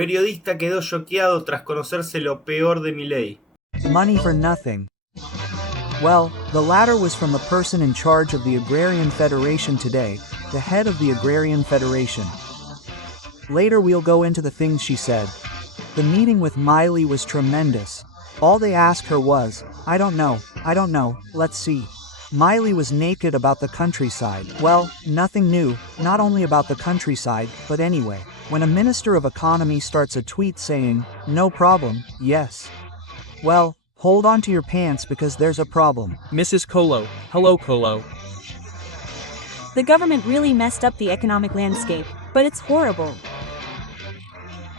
Periodista quedó choqueado tras conocerse lo peor de Milei. Money for nothing. Well, the latter was from the person in charge of the Agrarian Federation today, the head of the Agrarian Federation. Later we'll go into the things she said. The meeting with Milei was tremendous. All they asked her was, I don't know, let's see. Milei was naked about the countryside. Well, nothing new, not only about the countryside, but anyway. When a Minister of Economy starts a tweet saying, no problem, yes. Well, hold on to your pants because there's a problem. Mrs. Colo, hello Colo. The government really messed up the economic landscape, but it's horrible.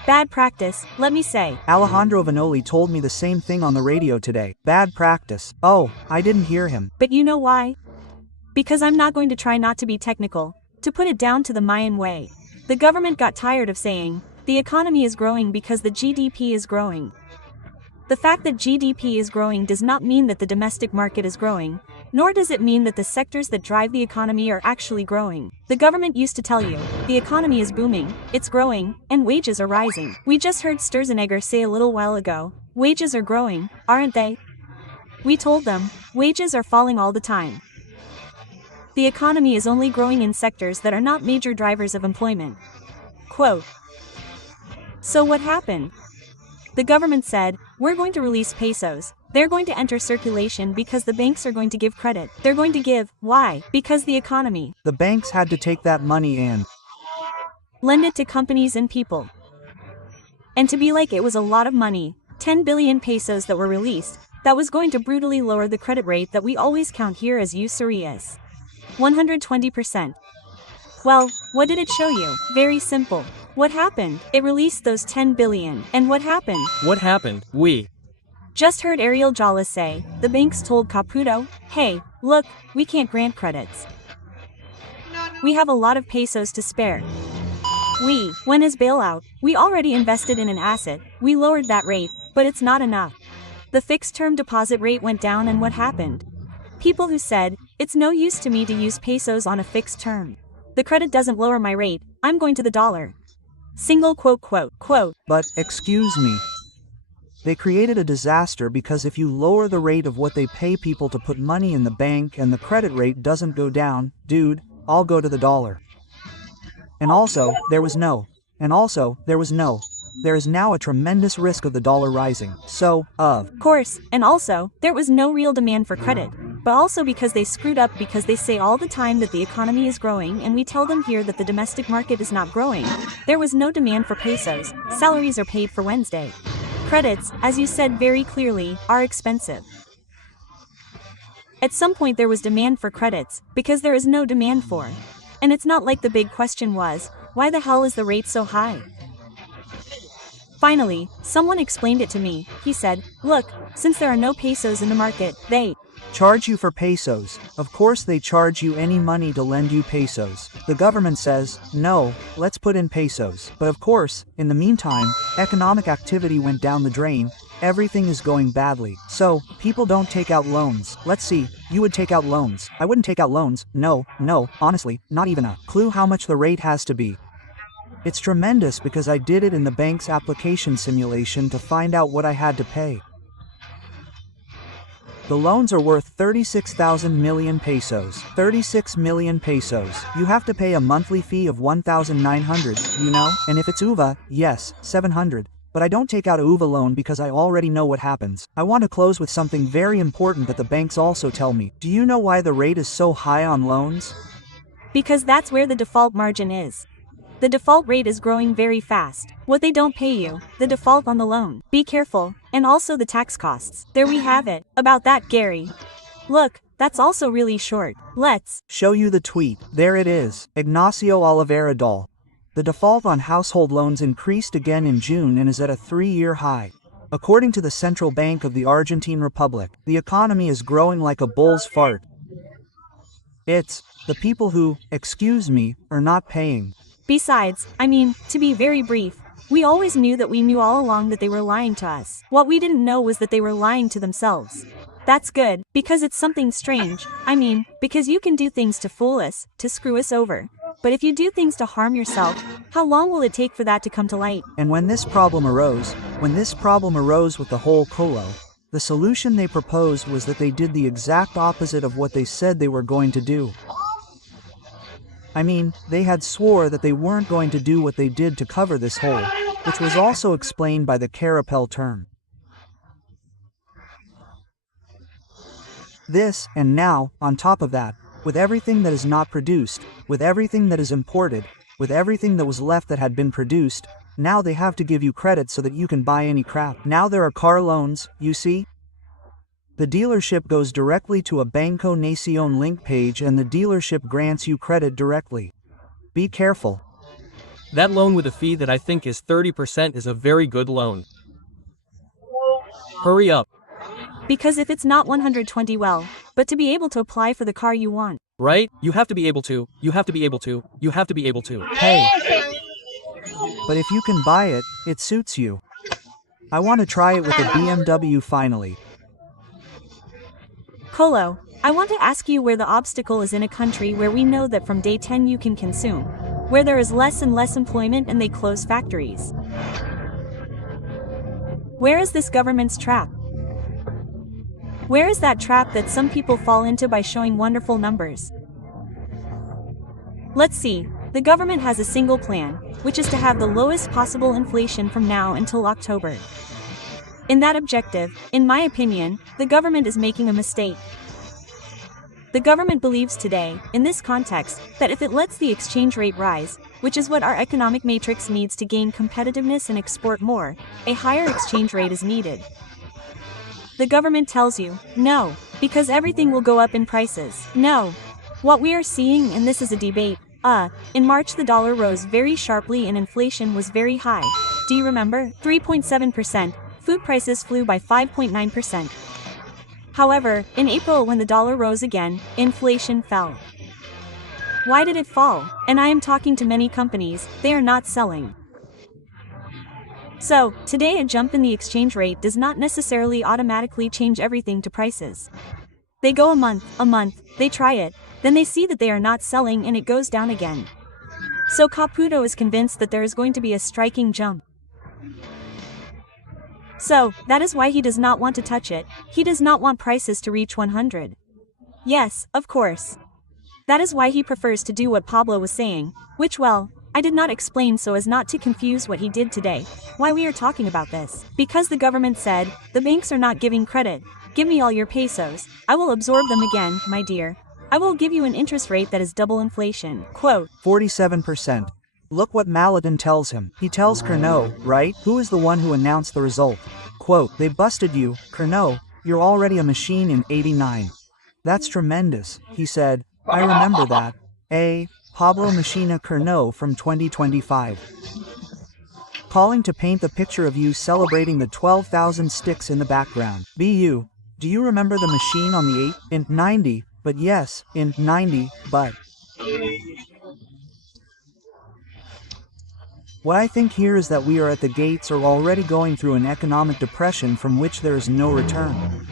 Bad practice, let me say. Alejandro Vanoli told me the same thing on the radio today. Bad practice. Oh, I didn't hear him. But you know why? Because I'm not going to try not to be technical, to put it down to the Mayan way. The government got tired of saying, the economy is growing because the GDP is growing. The fact that GDP is growing does not mean that the domestic market is growing, nor does it mean that the sectors that drive the economy are actually growing. The government used to tell you, the economy is booming, it's growing, and wages are rising. We just heard Sturzenegger say a little while ago, wages are growing, aren't they? We told them, wages are falling all the time. The economy is only growing in sectors that are not major drivers of employment. Quote. So what happened? The government said, we're going to release pesos. They're going to enter circulation because the banks are going to give credit. They're going to give, why? Because the economy. The banks had to take that money and lend it to companies and people. And to be like it was a lot of money, 10 billion pesos that were released, that was going to brutally lower the credit rate that we always count here as usurious. 120%. Well, what did it show you? Very simple. What happened? It released those 10 billion. And what happened? What happened? We just heard Ariel Jala say, the banks told Caputo, hey, look, we can't grant credits. We have a lot of pesos to spare. When is bailout? We already invested in an asset, we lowered that rate, but it's not enough. The fixed term deposit rate went down and what happened? People who said, it's no use to me to use pesos on a fixed term. The credit doesn't lower my rate, I'm going to the dollar. Single quote. But, excuse me. They created a disaster because if you lower the rate of what they pay people to put money in the bank and the credit rate doesn't go down, dude, I'll go to the dollar. And also, there is now a tremendous risk of the dollar rising. So, of course, and also, there was no real demand for credit. But also because they screwed up because they say all the time that the economy is growing and we tell them here that the domestic market is not growing. There was no demand for pesos, salaries are paid for Wednesday. Credits, as you said very clearly, are expensive. At some point there was demand for credits, because there is no demand for. And it's not like the big question was, why the hell is the rate so high? Finally, someone explained it to me. He said, look, since there are no pesos in the market, they charge you for pesos. Of course they charge you any money to lend you pesos. The government says, no, let's put in pesos. But of course, in the meantime, economic activity went down the drain, everything is going badly. So, people don't take out loans. Let's see, you would take out loans. I wouldn't take out loans, no, honestly, not even a clue how much the rate has to be. It's tremendous because I did it in the bank's application simulation to find out what I had to pay. The loans are worth 36,000 million pesos. 36 million pesos. You have to pay a monthly fee of 1,900, you know? And if it's UVA, yes, 700. But I don't take out a UVA loan because I already know what happens. I want to close with something very important that the banks also tell me. Do you know why the rate is so high on loans? Because that's where the default margin is. The default rate is growing very fast. What they don't pay you, the default on the loan. Be careful, and also the tax costs. There we have it. About that, Gary. Look, that's also really short. Let's show you the tweet. There it is. Ignacio Oliveira Doll. The default on household loans increased again in June and is at a 3-year high. According to the Central Bank of the Argentine Republic, the economy is growing like a bull's fart. It's the people who, excuse me, are not paying. Besides, to be very brief, we always knew that we knew all along that they were lying to us. What we didn't know was that they were lying to themselves. That's good, because it's something strange, because you can do things to fool us, to screw us over. But if you do things to harm yourself, how long will it take for that to come to light? And when this problem arose with the whole colo, the solution they proposed was that they did the exact opposite of what they said they were going to do. I mean, they had swore that they weren't going to do what they did to cover this hole, which was also explained by the carapel term. This, and now, on top of that, with everything that is not produced, with everything that is imported, with everything that was left that had been produced, now they have to give you credit so that you can buy any crap. Now there are car loans, you see? The dealership goes directly to a Banco Nación link page and the dealership grants you credit directly. Be careful. That loan with a fee that I think is 30% is a very good loan. Hurry up. Because if it's not 120, well, but to be able to apply for the car you want. Right? You have to be able to. Hey. But if you can buy it, it suits you. I want to try it with a BMW finally. Colo, I want to ask you where the obstacle is in a country where we know that from day 10 you can consume, where there is less and less employment and they close factories. Where is this government's trap? Where is that trap that some people fall into by showing wonderful numbers? Let's see, the government has a single plan, which is to have the lowest possible inflation from now until October. In that objective, in my opinion, the government is making a mistake. The government believes today, in this context, that if it lets the exchange rate rise, which is what our economic matrix needs to gain competitiveness and export more, a higher exchange rate is needed. The government tells you, no, because everything will go up in prices. No. What we are seeing, and this is a debate, in March the dollar rose very sharply and inflation was very high. Do you remember? 3.7%. Food prices flew by 5.9%. However, in April when the dollar rose again, inflation fell. Why did it fall? And I am talking to many companies, they are not selling. So, today a jump in the exchange rate does not necessarily automatically change everything to prices. They go a month, they try it, then they see that they are not selling and it goes down again. So Caputo is convinced that there is going to be a striking jump. So, that is why he does not want to touch it, he does not want prices to reach 100. Yes, of course. That is why he prefers to do what Pablo was saying, which well, I did not explain so as not to confuse what he did today, why we are talking about this. Because the government said, the banks are not giving credit, give me all your pesos, I will absorb them again, my dear. I will give you an interest rate that is double inflation. Quote, 47%. Look what Malatin tells him. He tells Carnot, right? Who is the one who announced the result? Quote, they busted you, Carnot, you're already a machine in 89. That's tremendous, he said. I remember that. Pablo Machina Carnot from 2025. Calling to paint the picture of you celebrating the 12,000 sticks in the background. BU, do you remember the machine on the 8 in 90? But yes, in 90, but... What I think here is that we are at the gates or already going through an economic depression from which there is no return.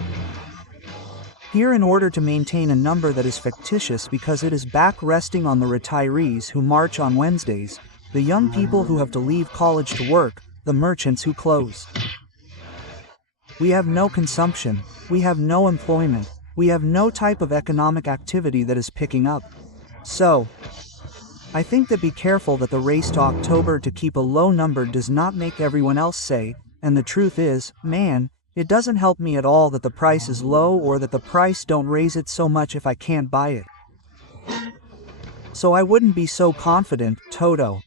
Here in order to maintain a number that is fictitious because it is back resting on the retirees who march on Wednesdays, the young people who have to leave college to work, the merchants who close. We have no consumption, we have no employment, we have no type of economic activity that is picking up. So, I think that be careful that the race to October to keep a low number does not make everyone else say, and the truth is, man, it doesn't help me at all that the price is low or that the price don't raise it so much if I can't buy it. So I wouldn't be so confident, Toto.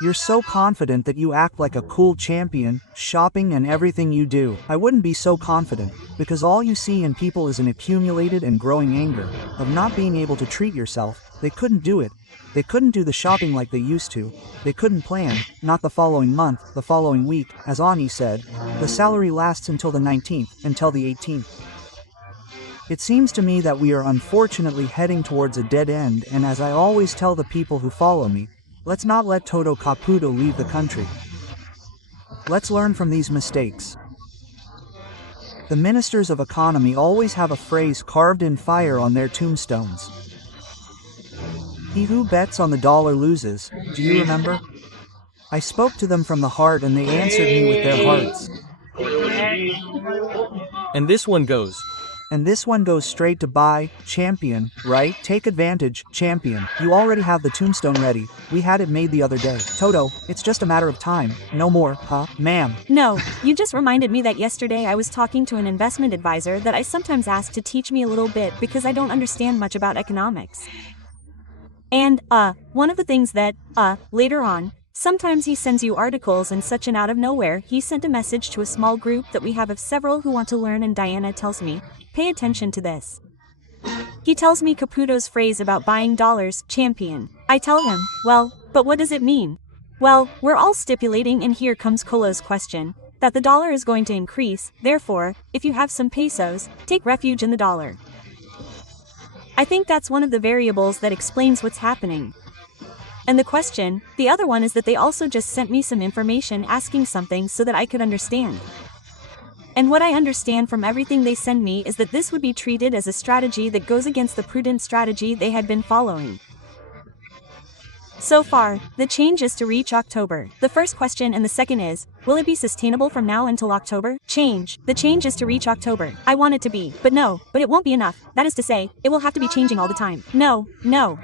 You're so confident that you act like a cool champion, shopping and everything you do. I wouldn't be so confident, because all you see in people is an accumulated and growing anger, of not being able to treat yourself. They couldn't do it. They couldn't do the shopping like they used to. They couldn't plan, not the following month, the following week, as Ani said. The salary lasts until the 19th, until the 18th. It seems to me that we are unfortunately heading towards a dead end, and as I always tell the people who follow me, let's not let Toto Caputo leave the country. Let's learn from these mistakes. The ministers of economy always have a phrase carved in fire on their tombstones. He who bets on the dollar loses, do you remember? I spoke to them from the heart and they answered me with their hearts. And this one goes. And this one goes straight to buy, champion, right? Take advantage, champion. You already have the tombstone ready. We had it made the other day. Toto, it's just a matter of time. No more, huh, ma'am? No, you just reminded me that yesterday I was talking to an investment advisor that I sometimes ask to teach me a little bit because I don't understand much about economics. And, one of the things that, later on, sometimes he sends you articles and such, and out of nowhere he sent a message to a small group that we have of several who want to learn, and Diana tells me, pay attention to this. He tells me Caputo's phrase about buying dollars, champion. I tell him, well, but what does it mean? Well, we're all stipulating, and here comes Colo's question, that the dollar is going to increase, therefore, if you have some pesos, take refuge in the dollar. I think that's one of the variables that explains what's happening. And the question, the other one, is that they also just sent me some information asking something so that I could understand. And what I understand from everything they send me is that this would be treated as a strategy that goes against the prudent strategy they had been following. So far, the change is to reach October. The first question, and the second is, will it be sustainable from now until October? Change. The change is to reach October. I want it to be, but it won't be enough. That is to say, it will have to be changing all the time. No,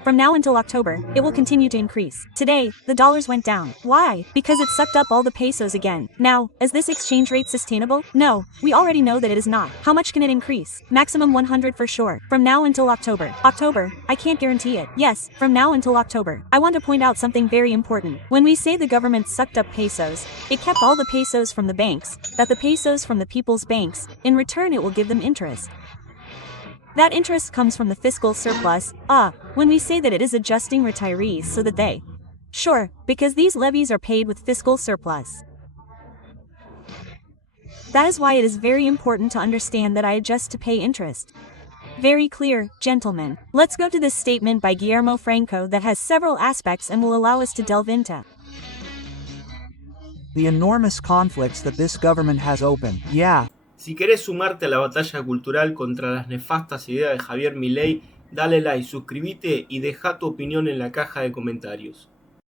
from now until October, it will continue to increase. Today, the dollars went down. Why? Because it sucked up all the pesos again. Now, is this exchange rate sustainable? No, we already know that it is not. How much can it increase? Maximum 100 for sure. From now until October. October, I can't guarantee it. Yes, from now until October. I want to point out something very important. When we say the government sucked up pesos, it kept all the pesos from the banks, that the pesos from the people's banks, in return it will give them interest. That interest comes from the fiscal surplus, when we say that it is adjusting retirees so that they... Sure, because these levies are paid with fiscal surplus. That is why it is very important to understand that I adjust to pay interest. Very clear, gentlemen. Let's go to this statement by Guillermo Franco that has several aspects and will allow us to delve into the enormous conflicts that this government has opened. Yeah. Si querés sumarte a la batalla cultural contra las nefastas ideas de Javier Milei, dale like, suscríbete y deja tu opinión en la caja de comentarios.